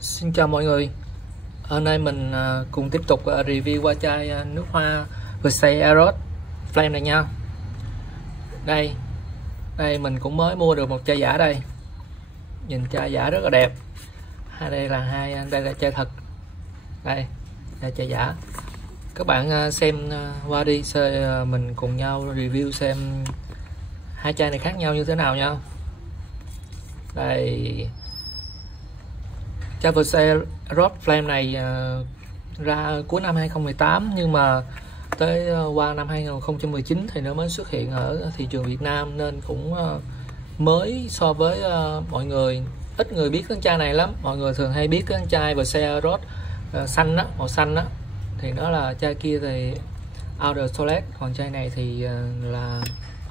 Xin chào mọi người. Hôm nay mình cùng tiếp tục review qua chai nước hoa Versace Eros Flame này nha. Đây mình cũng mới mua được một chai giả đây. Nhìn chai giả rất là đẹp. Đây là chai thật. Đây chai giả. Các bạn xem qua đi, mình cùng nhau review xem hai chai này khác nhau như thế nào nha. Đây, chai Versace Eros Flame này ra cuối năm 2018 nhưng mà tới qua năm 2019 thì nó mới xuất hiện ở thị trường Việt Nam, nên cũng mới so với mọi người. Ít người biết cái chai này lắm. Mọi người thường hay biết cái chai Versace Eros xanh đó, màu xanh đó, thì nó là chai kia thì Eau de Toilette, còn chai này thì là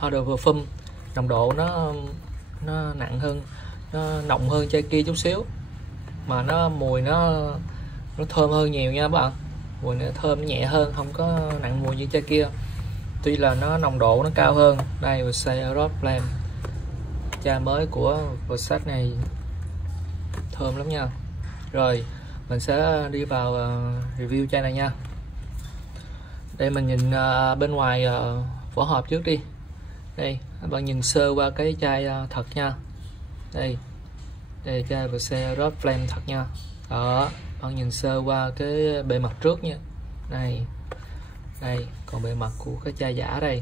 Eau de Parfum. Nồng độ nó nặng hơn, nó nồng hơn chai kia chút xíu, mà mùi nó thơm hơn nhiều nha các bạn. Mùi nó thơm nhẹ hơn, không có nặng mùi như chai kia, tuy là nó nồng độ nó cao hơn. Đây, Versace Eros Flame, chai mới của Versace này thơm lắm nha. Rồi mình sẽ đi vào review chai này nha. Đây mình nhìn bên ngoài vỏ hộp trước đi. Đây các bạn nhìn sơ qua cái chai thật nha. Đây chai Versace Eros Flame thật nha. Đó, bạn nhìn sơ qua cái bề mặt trước nha. Đây còn bề mặt của cái chai giả đây,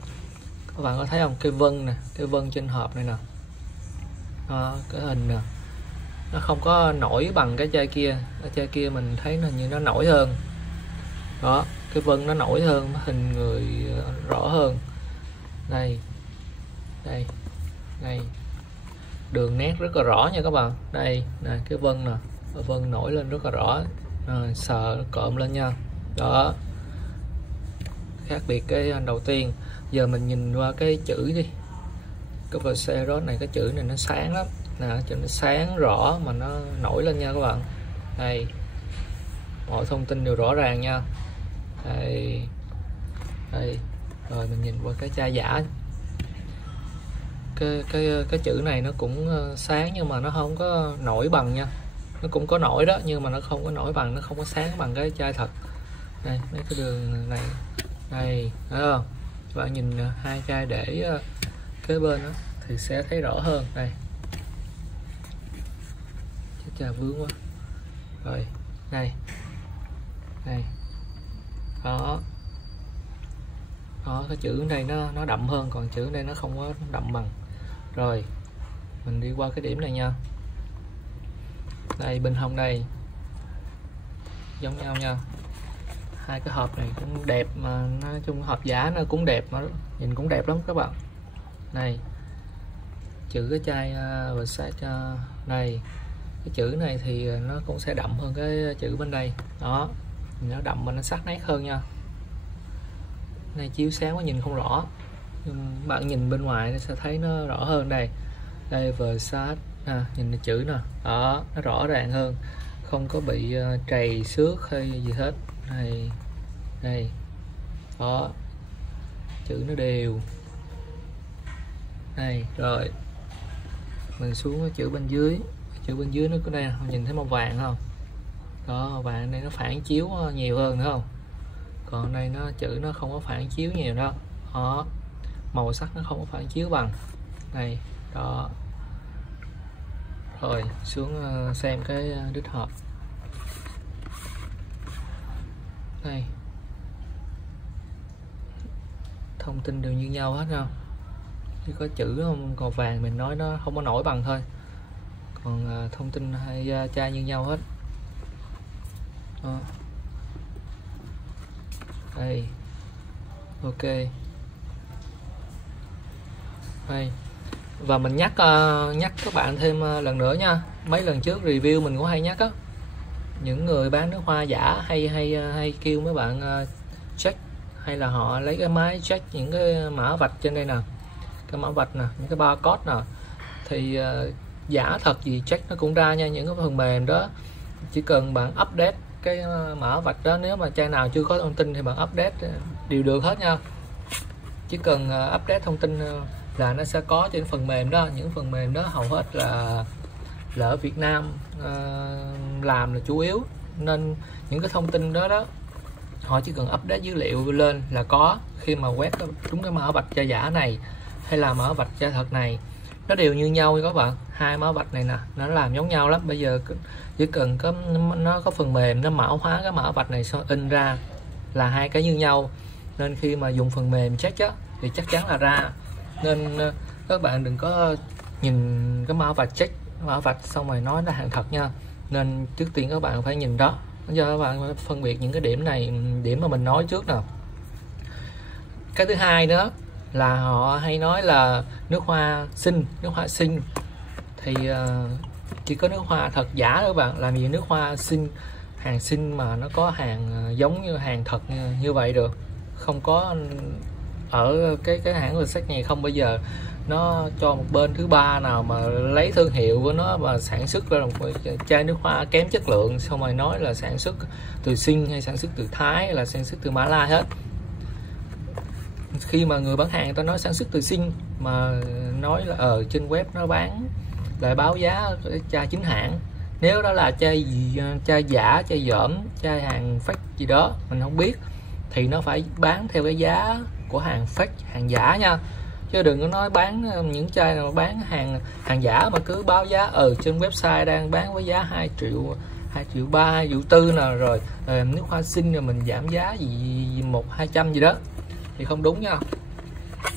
các bạn có thấy không? Cái vân nè, cái vân trên hộp này nè. Đó, cái hình nè, nó không có nổi bằng cái chai kia. Cái chai kia mình thấy là như nó nổi hơn. Đó, cái vân nó nổi hơn, nó hình người rõ hơn. Đây đường nét rất là rõ nha các bạn. Đây nè, cái vân nè, vân nổi lên rất là rõ. Sờ cộm lên nha. Đó, khác biệt cái đầu tiên. Giờ mình nhìn qua cái chữ đi. Cái Versace Eros này, cái chữ này nó sáng lắm nè, chữ nó sáng rõ mà nó nổi lên nha các bạn. Đây, mọi thông tin đều rõ ràng nha. Đây rồi mình nhìn qua cái chai giả. Cái chữ này nó cũng sáng nhưng mà nó không có nổi bằng nha. Nó cũng có nổi đó nhưng mà nó không có nổi bằng, nó không có sáng bằng cái chai thật. Đây, mấy cái đường này. Đây, thấy không? Các bạn nhìn hai chai để kế bên đó thì sẽ thấy rõ hơn. Đây, chà vướng quá. Rồi, đây đó, cái chữ này nó đậm hơn, còn chữ này nó không có đậm bằng. Rồi mình đi qua cái điểm này nha. Đây, bên hông đây giống nhau nha. Hai cái hộp này cũng đẹp, mà nói chung hộp giả nó cũng đẹp, mà nhìn cũng đẹp lắm các bạn. Này, chữ cái chai Versace này, cái chữ này thì nó cũng sẽ đậm hơn cái chữ bên đây. Đó, nó đậm mà nó sắc nét hơn nha. Này chiếu sáng quá nhìn không rõ, nhưng bạn nhìn bên ngoài sẽ thấy nó rõ hơn. Đây Versace nhìn chữ nè, đó, nó rõ ràng hơn, không có bị trầy xước hay gì hết. Đây đó, chữ nó đều. Đây, rồi mình xuống cái chữ bên dưới. Chữ bên dưới nó có đây, nhìn thấy màu vàng không? Đó, màu vàng đây nó phản chiếu nhiều hơn nữa không? Còn đây chữ nó không có phản chiếu nhiều đâu. Đó, màu sắc nó không có phản chiếu bằng. Đây, đó. Rồi xuống xem cái đít hộp. Đây, thông tin đều như nhau hết không? Chỉ có chữ màu vàng mình nói nó không có nổi bằng thôi, còn thông tin hai chai như nhau hết. Đó. Đây, ok. Đây, và mình nhắc các bạn thêm lần nữa nha. Mấy lần trước review mình cũng hay nhắc á, những người bán nước hoa giả hay kêu mấy bạn check, hay là họ lấy cái máy check những cái mã vạch trên đây nè, cái mã vạch nè, những cái barcode nè, thì giả thật gì check nó cũng ra nha. Những cái phần mềm đó chỉ cần bạn update cái mã vạch đó, nếu mà chai nào chưa có thông tin thì bạn update đều được hết nha. Chỉ cần update thông tin là nó sẽ có trên phần mềm đó. Những phần mềm đó hầu hết là ở Việt Nam làm là chủ yếu, nên những cái thông tin đó họ chỉ cần update dữ liệu lên là có. Khi mà quét đúng cái mã vạch chai giả này hay là mã vạch chai thật này, nó đều như nhau nha các bạn. Hai mã vạch này nè nó làm giống nhau lắm. Bây giờ chỉ cần nó có phần mềm nó mã hóa cái mã vạch này in ra là hai cái như nhau, nên khi mà dùng phần mềm check á thì chắc chắn là ra. Nên các bạn đừng có nhìn cái mã vạch check mã vạch xong rồi nói là hàng thật nha. Nên trước tiên các bạn phải nhìn đó, cho các bạn phân biệt những cái điểm này, điểm mà mình nói trước nè. Cái thứ hai nữa là họ hay nói là nước hoa xinh thì chỉ có nước hoa thật giả đó các bạn. Làm gì nước hoa xinh, hàng xinh mà nó có hàng giống như hàng thật như vậy được. Không có. Ở cái hãng Versace này không bao giờ nó cho một bên thứ ba nào mà lấy thương hiệu của nó và sản xuất ra một chai nước hoa kém chất lượng xong rồi nói là sản xuất từ Sing hay sản xuất từ Thái hay là sản xuất từ Mã Lai hết. Khi mà người bán hàng người ta nói sản xuất từ Sing mà nói là ở trên web nó bán lại báo giá chai chính hãng, nếu đó là chai giả, chai dởm, chai hàng fake gì đó mình không biết, thì nó phải bán theo cái giá của hàng fake, hàng giả nha. Chứ đừng có nói bán những chai nào bán hàng giả mà cứ báo giá ở trên website đang bán với giá 2 triệu 3, 2 triệu 4 nè, rồi nước hoa xinh rồi mình giảm giá gì 100-200 gì đó thì không đúng nha.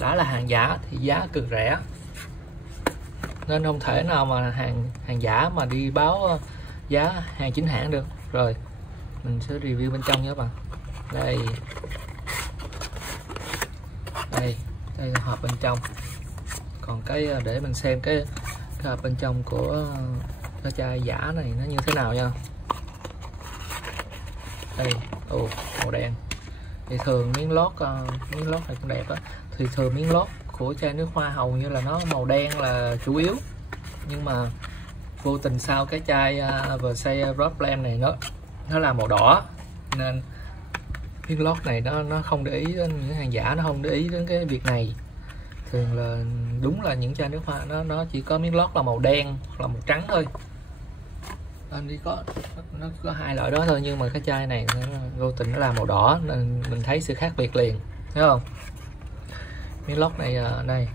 Đã là hàng giả thì giá cực rẻ, nên không thể nào mà hàng giả mà đi báo giá hàng chính hãng được. Rồi mình sẽ review bên trong nhé các bạn. Đây là hộp bên trong. Còn cái để mình xem cái hộp bên trong của cái chai giả này nó như thế nào nha. Đây, màu đen. Thì thường miếng lót này cũng đẹp á. Thì thường miếng lót của chai nước hoa hầu như là nó màu đen là chủ yếu, nhưng mà vô tình sau cái chai Versace Rose Blend này nó là màu đỏ, nên miếng lót này nó không để ý đến những hàng giả, nó không để ý đến cái việc này. Thường là đúng là những chai nước hoa nó chỉ có miếng lót là màu đen hoặc là màu trắng thôi. Nó có hai loại đó thôi, nhưng mà cái chai này vô tình nó là màu đỏ nên mình thấy sự khác biệt liền, thấy không? Miếng lót này đây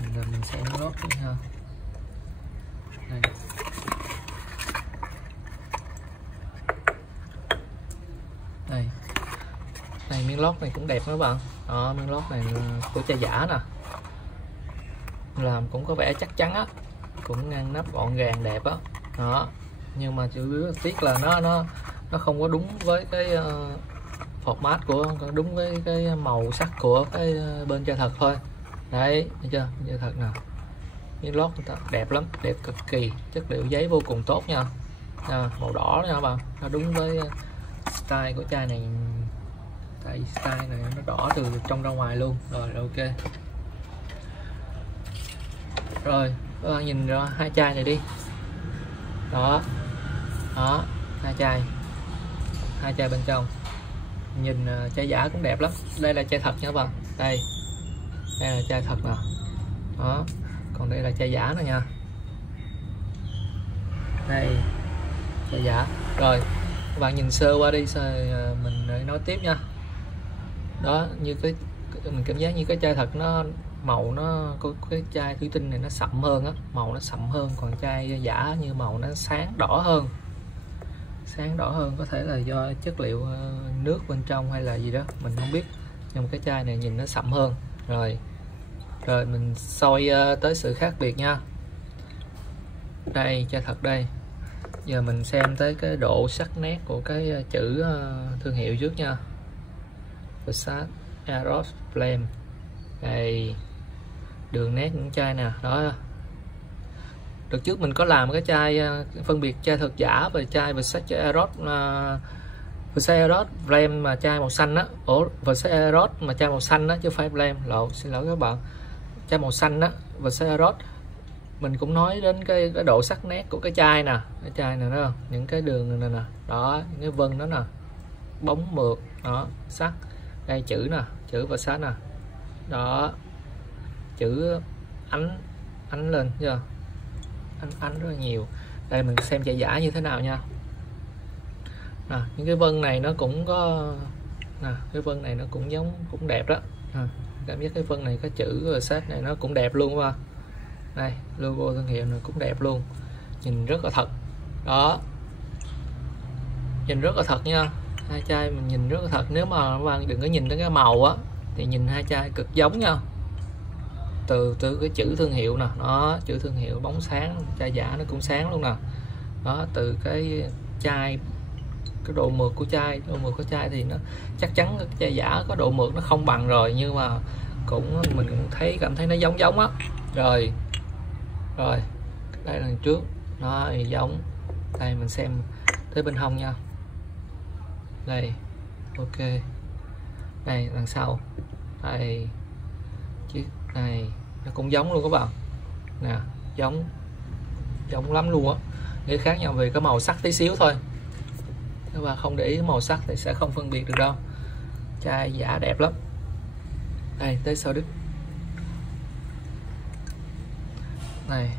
mình xem miếng lót đi ha. Đây miếng lót này cũng đẹp các bạn. Đó, miếng lót này của chai giả nè, làm cũng có vẻ chắc chắn á, cũng ngăn nắp gọn gàng đẹp á. Đó, nhưng mà chữ tiếc là nó không có đúng với cái format đúng với cái màu sắc của cái bên chai thật thôi. Đấy, thấy chưa? Chai thật nè, miếng lót đẹp lắm, đẹp cực kỳ, chất liệu giấy vô cùng tốt nha. Màu đỏ nha các bạn, nó đúng với style của chai này. Tại style này nó đỏ từ trong ra ngoài luôn. Rồi ok. Rồi các bạn nhìn ra hai chai này đi. Đó hai chai bên trong. Nhìn chai giả cũng đẹp lắm. Đây là chai thật nha các bạn. Đây là chai thật nè. Đó, còn đây là chai giả nè nha. Đây chai giả. Rồi các bạn nhìn sơ qua đi rồi mình nói tiếp nha. Đó, như mình cảm giác như cái chai thật nó màu nó có cái chai thủy tinh này nó sậm hơn á, màu nó sậm hơn, còn chai giả như màu nó sáng đỏ hơn, có thể là do chất liệu nước bên trong hay là gì đó mình không biết, nhưng mà cái chai này nhìn nó sậm hơn. Rồi mình soi tới sự khác biệt nha. Đây chai thật đây. Giờ mình xem tới cái độ sắc nét của cái chữ thương hiệu trước nha. Versace Rose Blend. Đây, đường nét những chai nè. Đó, đợt trước mình có làm cái chai phân biệt chai thật giả và chai Versace Rose Blend mà chai màu xanh á. Versace Rose mà chai màu xanh á chứ phải Blend, xin lỗi các bạn. Chai màu xanh á, Versace Rose. Mình cũng nói đến cái độ sắc nét của cái chai nè, đó không? Những cái đường này nè, đó, những cái vân đó nè, bóng mượt, đó, sắc. Đây chữ nè, chữ Versace nè. Đó, chữ ánh lên chưa? Ánh rất là nhiều. Đây mình xem chai giả như thế nào nha. Nè, những cái vân này nó cũng có nè, cái vân này nó cũng giống, cũng đẹp đó. Cảm giác cái vân này có chữ set này nó cũng đẹp luôn qua. Đây logo thương hiệu này cũng đẹp luôn, nhìn rất là thật đó, nhìn rất là thật nha. Hai chai mình nhìn rất là thật. Nếu mà các bạn đừng có nhìn đến cái màu á thì nhìn hai chai cực giống nha. Từ cái chữ thương hiệu nè, nó chữ thương hiệu bóng sáng, chai giả nó cũng sáng luôn nè. Đó, từ cái chai, cái độ mượt của chai, thì nó chắc chắn cái chai giả có độ mượt nó không bằng rồi, nhưng mà mình cũng cảm thấy nó giống á. Rồi đây là đằng trước nó giống. Đây mình xem tới bên hông nha. Đây ok, đây đằng sau đây chiếc này nó cũng giống luôn các bạn nè, giống lắm luôn á. Nghĩa khác nhau về cái màu sắc tí xíu thôi, các bạn không để ý màu sắc thì sẽ không phân biệt được đâu. Chai giả đẹp lắm. Đây tới sau đít này,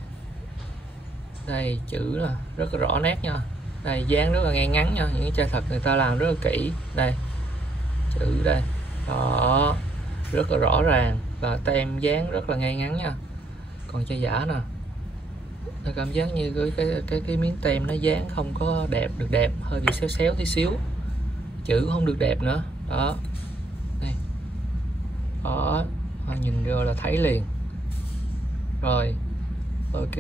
đây chữ là rất là rõ nét nha. Đây dán rất là ngay ngắn nha, những chai thật người ta làm rất là kỹ. Đây chữ đây đó, rất là rõ ràng và tem dán rất là ngay ngắn nha. Còn chai giả nè, nó cảm giác như cái miếng tem nó dán không có đẹp, được đẹp, hơi bị xéo xéo tí xíu, chữ không được đẹp nữa đó. Đây đó, nhìn rồi là thấy liền. Rồi ok,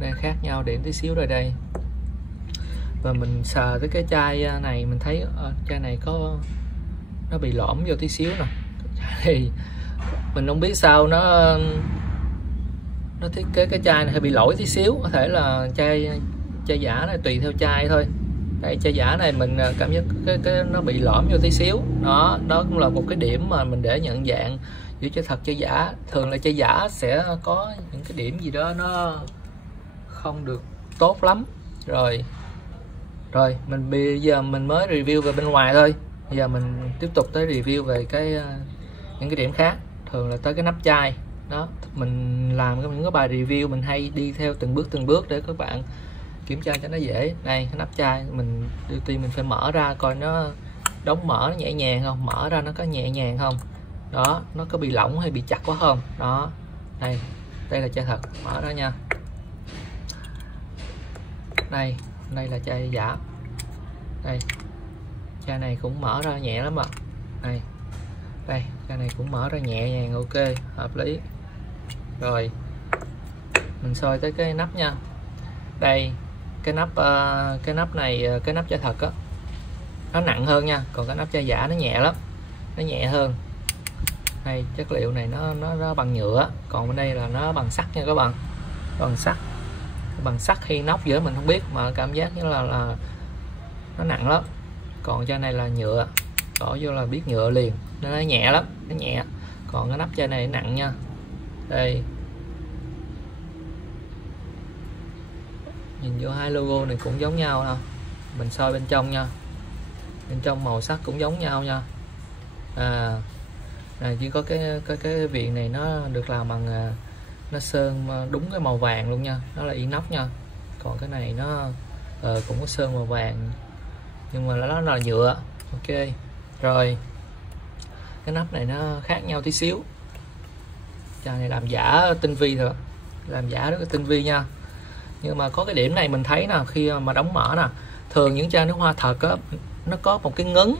đây khác nhau điểm tí xíu rồi đây. Và mình sờ tới cái chai này mình thấy chai này nó bị lõm vô tí xíu nè. Thì mình không biết sao nó thiết kế cái chai này hơi bị lỗi tí xíu, có thể là chai giả này tùy theo chai thôi. Đây chai giả này mình cảm giác cái nó bị lõm vô tí xíu đó. Đó cũng là một cái điểm mà mình để nhận dạng giữa chai thật chai giả. Thường là chai giả sẽ có những cái điểm gì đó nó không được tốt lắm. Rồi mình bây giờ mình mới review về bên ngoài thôi, bây giờ mình tiếp tục tới review về những cái điểm khác. Thường là tới cái nắp chai đó, mình làm những cái bài review mình hay đi theo từng bước để các bạn kiểm tra cho nó dễ. Đây cái nắp chai mình đầu tiên mình phải mở ra coi nó đóng mở nó nhẹ nhàng không, mở ra nó có nhẹ nhàng không đó, nó có bị lỏng hay bị chặt quá không đó. Đây là chai thật, mở ra nha. Đây là chai giả. Đây chai này cũng mở ra nhẹ lắm ạ. Đây chai này cũng mở ra nhẹ nhàng, ok, hợp lý. Rồi mình soi tới cái nắp nha. Đây cái nắp này, cái nắp chai thật á nó nặng hơn nha, còn cái nắp chai giả nó nhẹ lắm, nó nhẹ hơn. Đây chất liệu này nó bằng nhựa, còn bên đây là nó bằng sắt nha các bạn, bằng sắt hay nóc giữa mình không biết, mà cảm giác như là nó nặng lắm. Còn chai này là nhựa, bỏ vô là biết nhựa liền, nó nhẹ lắm, nó nhẹ. Còn cái nắp chai này nặng nha. Đây nhìn vô hai logo này cũng giống nhau nè. Mình soi bên trong nha, bên trong màu sắc cũng giống nhau nha. Chỉ có cái viền này nó được làm bằng nó sơn đúng cái màu vàng luôn nha, nó là inox nha. Còn cái này nó cũng có sơn màu vàng nhưng mà nó là nhựa. Ok rồi, cái nắp này nó khác nhau tí xíu. Chai này làm giả tinh vi thôi, làm giả rất là tinh vi nha. Nhưng mà có cái điểm này mình thấy nè, khi mà đóng mở nè, thường những chai nước hoa thật á nó có một cái ngấn,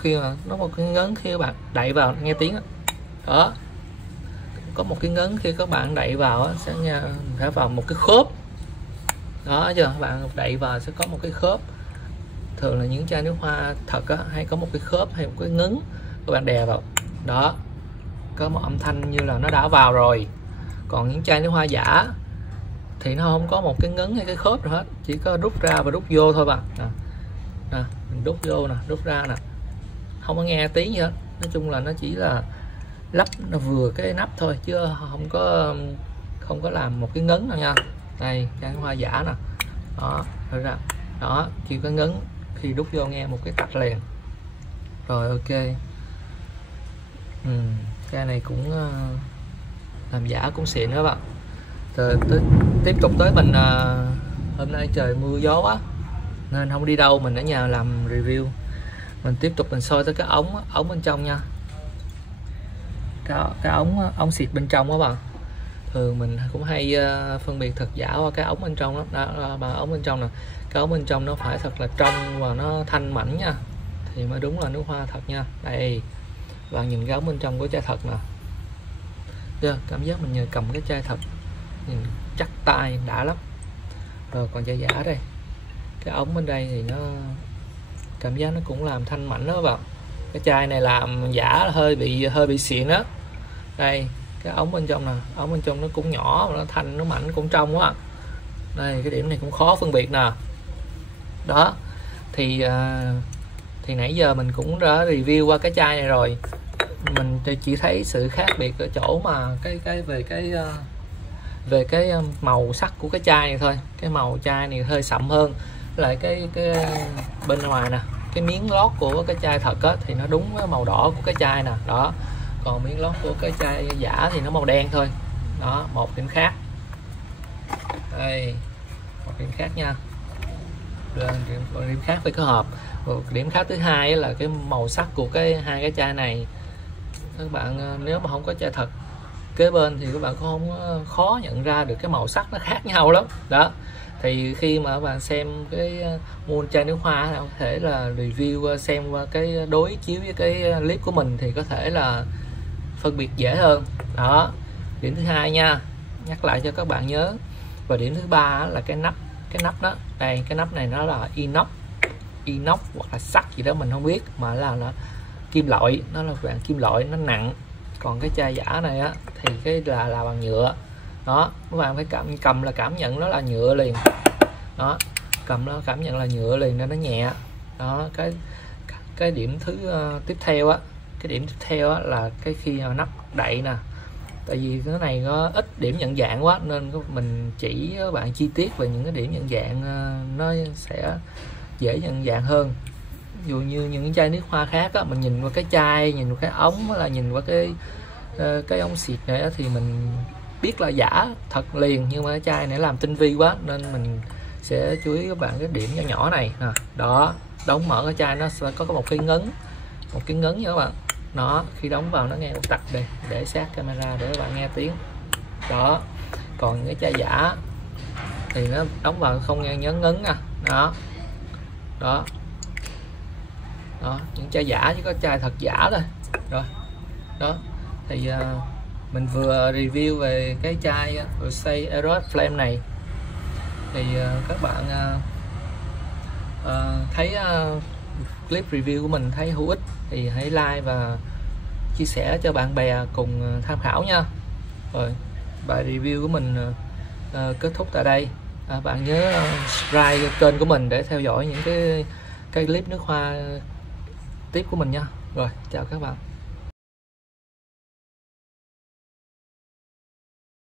khi các bạn đậy vào nghe tiếng đó, có một cái ngấn khi các bạn đậy vào á, sẽ nghe phải vào một cái khớp đó, chưa các bạn đậy vào sẽ có một cái khớp. Thường là những chai nước hoa thật á hay có một cái khớp hay một cái ngấn, các bạn đè vào đó có một âm thanh như là nó đã vào rồi. Còn những chai nước hoa giả thì nó không có một cái ngấn hay cái khớp nào hết, chỉ có rút ra và rút vô thôi bạn. Mình rút vô nè, rút ra nè, không có nghe tiếng gì hết. Nói chung là nó chỉ là lắp nó vừa cái nắp thôi chứ không có làm một cái ngấn đâu nha. Đây chai nước hoa giả nè đó, ra đó, chỉ có ngấn, khi đút vô nghe một cái tạch liền. Rồi ok, chai này cũng làm giả cũng xịn đó bạn. Tiếp tục tới mình hôm nay trời mưa gió quá nên không đi đâu, mình ở nhà làm review. Mình tiếp tục mình soi tới cái ống bên trong nha. Cái ống xịt bên trong đó bạn. Thường mình cũng hay phân biệt thật giả qua cái ống bên trong đó, ống bên trong nè. Cái ống bên trong nó phải thật là trong và nó thanh mảnh nha, thì mới đúng là nước hoa thật nha. Đây, bạn nhìn cái ống bên trong của chai thật nè. Cảm giác mình nhờ cầm cái chai thật nhìn chắc tay đã lắm. Rồi còn chai giả đây, cái ống bên đây thì nó cảm giác nó cũng làm thanh mảnh đó các bạn. Cái chai này làm giả hơi bị xịn đó. Đây cái ống bên trong nè, ống bên trong nó cũng nhỏ mà nó thanh, nó mảnh cũng trong quá. Đây cái điểm này cũng khó phân biệt nè. Đó thì nãy giờ mình cũng đã review qua cái chai này rồi. Mình chỉ thấy sự khác biệt ở chỗ mà về cái màu sắc của cái chai này thôi. Cái màu chai này hơi sậm hơn, lại cái bên ngoài nè, cái miếng lót của cái chai thật á, thì nó đúng với màu đỏ của cái chai nè. Đó, còn miếng lót của cái chai giả thì nó màu đen thôi. Đó, một điểm khác. Đây, một điểm khác nha. Điểm khác với cái hộp. Một điểm khác thứ hai là cái màu sắc của hai cái chai này. Các bạn nếu mà không có chai thật kế bên thì các bạn cũng không khó nhận ra được cái màu sắc nó khác nhau lắm. Đó, thì khi mà các bạn xem cái mua chai nước hoa có thể là review xem qua cái đối chiếu với cái clip của mình thì có thể là phân biệt dễ hơn. Đó, điểm thứ hai nha, nhắc lại cho các bạn nhớ. Và điểm thứ ba là cái nắp đó. Đây, cái nắp này nó là inox hoặc là sắt gì đó mình không biết, mà là kim loại, nó là dạng kim loại, nó nặng. Còn cái chai giả này á thì cái là bằng nhựa. Đó, các bạn phải cầm là cảm nhận nó là nhựa liền. Đó, cầm nó cảm nhận là nhựa liền nên nó nhẹ. Đó, cái điểm thứ tiếp theo á, cái điểm tiếp theo á là cái khi nắp đậy nè. Tại vì cái này có ít điểm nhận dạng quá nên mình chỉ các bạn chi tiết về những cái điểm nhận dạng nó sẽ dễ nhận dạng hơn. Ví dụ như những chai nước hoa khác á, mình nhìn qua cái chai, nhìn qua cái ống, là nhìn qua cái ống xịt này á, thì mình biết là giả thật liền. Nhưng mà cái chai này làm tinh vi quá nên mình sẽ chú ý các bạn cái điểm nhỏ nhỏ này nè. Đó, đóng mở cái chai nó sẽ có một cái ngấn nha các bạn. Nó khi đóng vào nó nghe một tạch đây, để sát camera để các bạn nghe tiếng. Đó, còn cái chai giả thì nó đóng vào không nghe nhấn ngấn nè. Đó, đó, đó, những chai giả chứ có chai thật giả thôi. Rồi, đó thì mình vừa review về cái chai Rosé Eros Flame này. Thì các bạn thấy clip review của mình thấy hữu ích thì hãy like và chia sẻ cho bạn bè cùng tham khảo nha. Rồi, bài review của mình kết thúc tại đây. Bạn nhớ subscribe kênh của mình để theo dõi những cái clip nước hoa tiếp của mình nha. Rồi, chào các bạn.